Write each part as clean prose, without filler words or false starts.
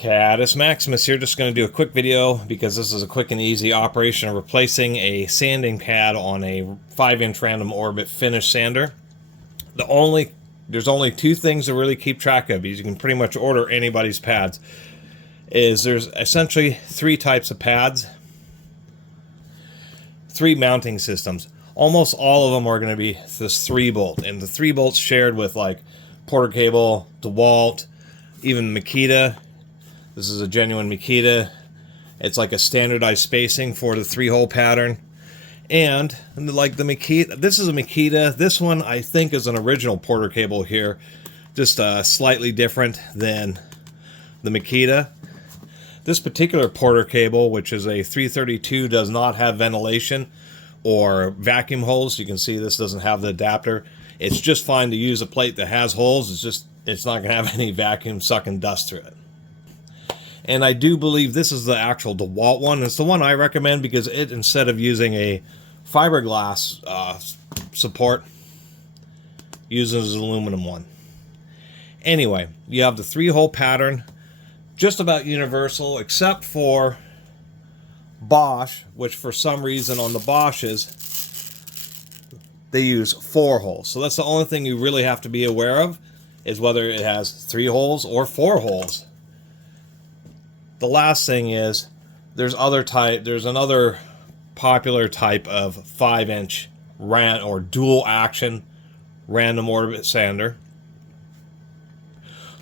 Catus Maximus here, just going to do a quick video because this is a quick and easy operation of replacing a sanding pad on a 5-inch random orbit finish sander. There's only two things to really keep track of. You can pretty much order anybody's pads. There's essentially three types of pads, three mounting systems. Almost all of them are going to be this 3-bolt, and the 3 bolts shared with like Porter Cable, DeWalt, even Makita. This is a genuine Makita. It's like a standardized spacing for the 3-hole pattern. And like the Makita, this is a Makita. This one I think is an original Porter Cable here, just slightly different than the Makita. This particular Porter Cable, which is a 332, does not have ventilation or vacuum holes. You can see this doesn't have the adapter. It's just fine to use a plate that has holes. It's not going to have any vacuum sucking dust through it. And I do believe this is the actual DeWalt one. It's the one I recommend because it, instead of using a fiberglass support, uses an aluminum one. Anyway, you have the 3-hole pattern, just about universal except for Bosch, which for some reason on the Bosches they use 4 holes. So that's the only thing you really have to be aware of, is whether it has 3 holes or 4 holes. The last thing is there's another popular type of 5-inch or dual action random orbit sander,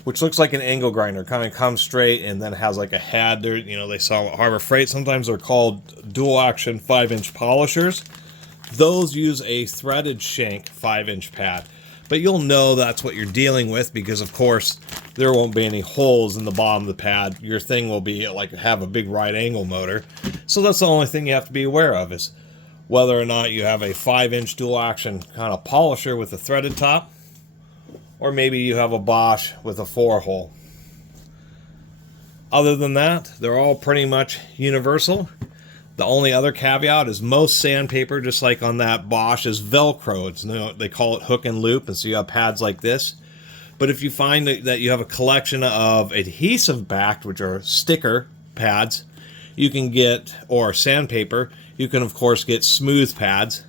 which looks like an angle grinder, kind of comes straight and then has like a head. There, they sell at Harbor Freight. Sometimes they're called dual action 5-inch polishers. Those use a threaded shank 5-inch pad, but you'll know that's what you're dealing with because, of course, there won't be any holes in the bottom of the pad. Your thing will be like have a big right angle motor. So that's the only thing you have to be aware of, is whether or not you have a 5-inch dual action kind of polisher with a threaded top, or maybe you have a Bosch with a 4-hole. Other than that, they're all pretty much universal. The only other caveat is most sandpaper, just like on that Bosch, is Velcro. They call it hook and loop, and so you have pads like this. But if you find that you have a collection of adhesive-backed, which are sticker pads, you can get, or sandpaper, you can of course get smooth pads.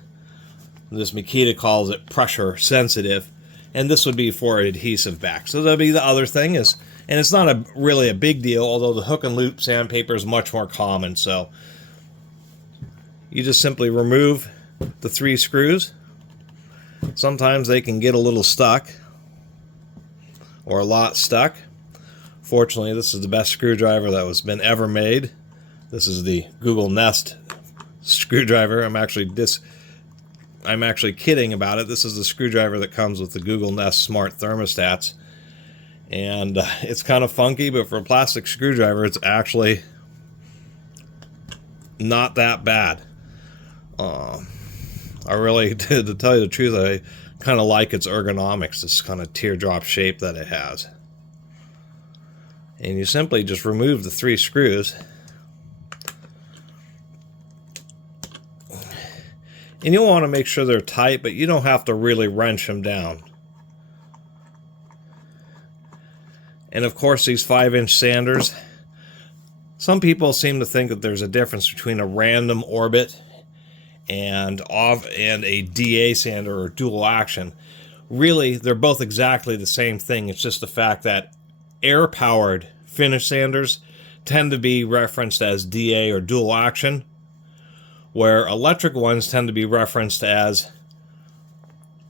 This Makita calls it pressure sensitive, and this would be for adhesive back. So that'll be the other thing is, and it's not really a big deal, although the hook and loop sandpaper is much more common. So you just simply remove the 3 screws. Sometimes they can get a little stuck, or a lot stuck. Fortunately, this is the best screwdriver that was been ever made. This is the Google Nest screwdriver. I'm actually kidding about it. This is the screwdriver that comes with the Google Nest smart thermostats. And it's kind of funky, but for a plastic screwdriver, it's actually not that bad. I really, to tell you the truth, I kind of like its ergonomics, this kind of teardrop shape that it has. And you simply just remove the 3 screws. And you'll want to make sure they're tight, but you don't have to really wrench them down. And of course, these 5-inch sanders, some people seem to think that there's a difference between a random orbit and a DA sander or dual action. Really, they're both exactly the same thing. It's just the fact that air-powered finish sanders tend to be referenced as DA or dual action, where electric ones tend to be referenced as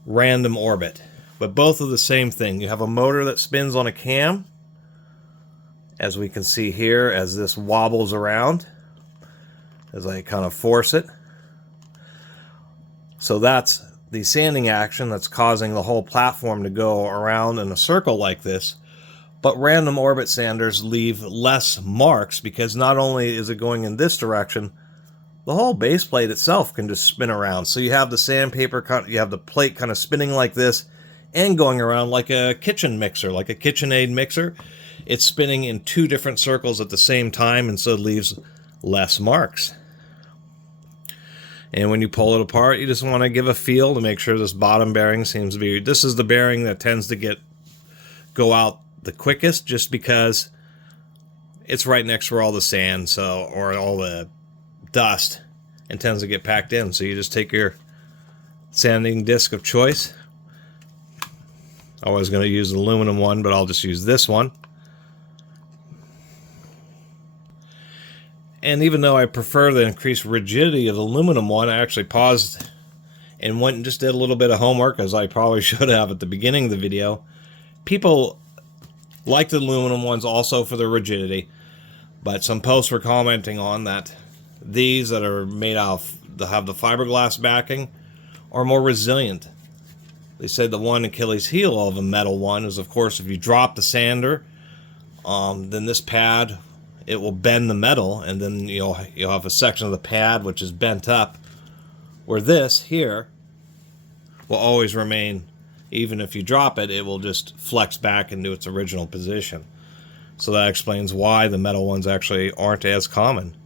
random orbit. But both are the same thing. You have a motor that spins on a cam, as we can see here, as this wobbles around, as I kind of force it. So that's the sanding action that's causing the whole platform to go around in a circle like this. But random orbit sanders leave less marks because not only is it going in this direction, the whole base plate itself can just spin around. So you have the sandpaper, you have the plate kind of spinning like this and going around like a kitchen mixer, like a KitchenAid mixer. It's spinning in 2 different circles at the same time, and so it leaves less marks. And when you pull it apart, you just want to give a feel to make sure this bottom bearing seems to be, this is the bearing that tends to go out the quickest, just because it's right next to where all the sand, so, or all the dust, and tends to get packed in. So you just take your sanding disc of choice. I was going to use the aluminum one, but I'll just use this one. And even though I prefer the increased rigidity of the aluminum one, I actually paused and went and just did a little bit of homework, as I probably should have at the beginning of the video. People like the aluminum ones also for their rigidity, but some posts were commenting on that these that are made out of, that have the fiberglass backing, are more resilient. They said the one Achilles heel of a metal one is, of course, if you drop the sander, then this pad, it will bend the metal, and then you'll have a section of the pad which is bent up, where this here will always remain. Even if you drop it, it will just flex back into its original position. So that explains why the metal ones actually aren't as common.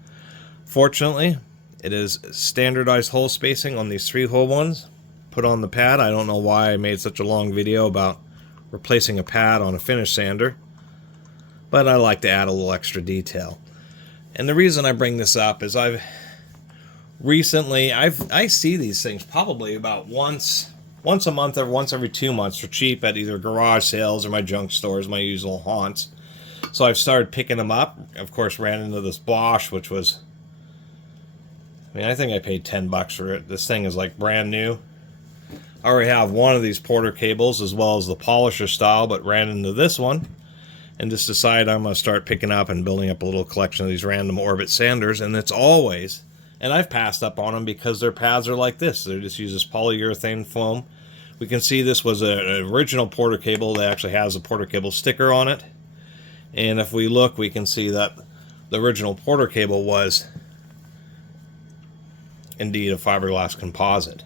Fortunately, it is standardized hole spacing on these 3-hole ones put on the pad. I don't know why I made such a long video about replacing a pad on a finish sander, but I like to add a little extra detail. And the reason I bring this up is I see these things probably about once a month or once every 2 months for cheap at either garage sales or my junk stores, my usual haunts. So I've started picking them up. Of course, ran into this Bosch, which was, I think I paid $10 for it. This thing is like brand new. I already have one of these Porter cables as well as the polisher style, but ran into this one and just decided I'm going to start picking up and building up a little collection of these random Orbit sanders. And it's always, and I've passed up on them because their pads are like this. They just use this polyurethane foam. We can see this was an original Porter cable that actually has a Porter cable sticker on it. And if we look, we can see that the original Porter cable was indeed a fiberglass composite.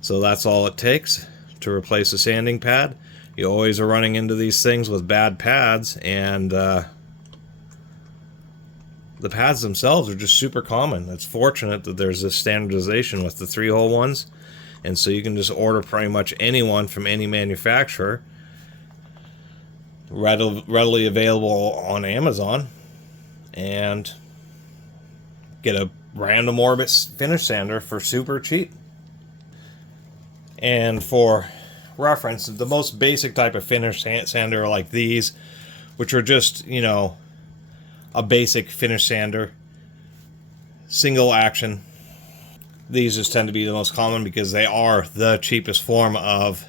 So that's all it takes to replace a sanding pad. You always are running into these things with bad pads, and the pads themselves are just super common. It's fortunate that there's this standardization with the 3-hole ones, and so you can just order pretty much any one from any manufacturer, readily available on Amazon, and get a random Orbit finish sander for super cheap. And for reference, the most basic type of finish sander are like these, which are just, a basic finish sander, single action. These just tend to be the most common because they are the cheapest form of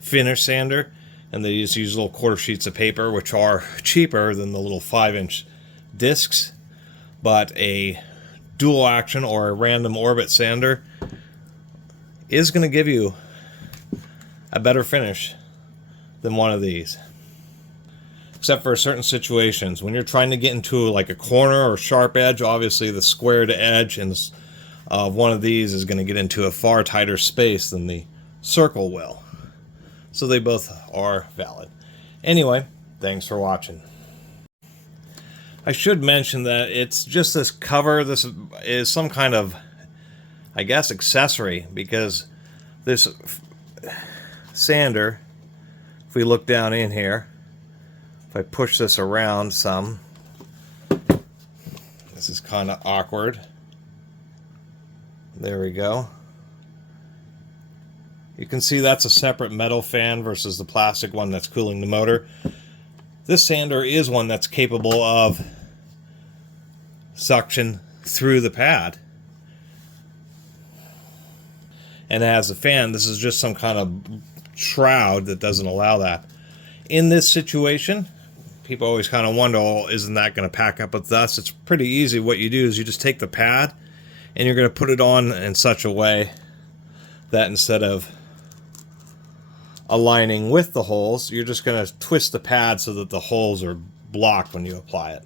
finish sander, and they just use little quarter sheets of paper, which are cheaper than the little 5-inch discs. But a dual action or a random Orbit sander is going to give you a better finish than one of these. Except for certain situations. When you're trying to get into like a corner or sharp edge, obviously the squared edge of one of these is going to get into a far tighter space than the circle will. So they both are valid. Anyway, thanks for watching. I should mention that it's just this cover. This is some kind of, I guess, accessory, because this sander, if we look down in here, if I push this around some, this is kind of awkward. There we go. You can see that's a separate metal fan versus the plastic one that's cooling the motor. This sander is one that's capable of suction through the pad. And it has a fan. This is just some kind of shroud that doesn't allow that. In this situation, people always kind of wonder, oh, isn't that going to pack up with dust? It's pretty easy. What you do is you just take the pad and you're going to put it on in such a way that instead of aligning with the holes, you're just going to twist the pad so that the holes are blocked when you apply it.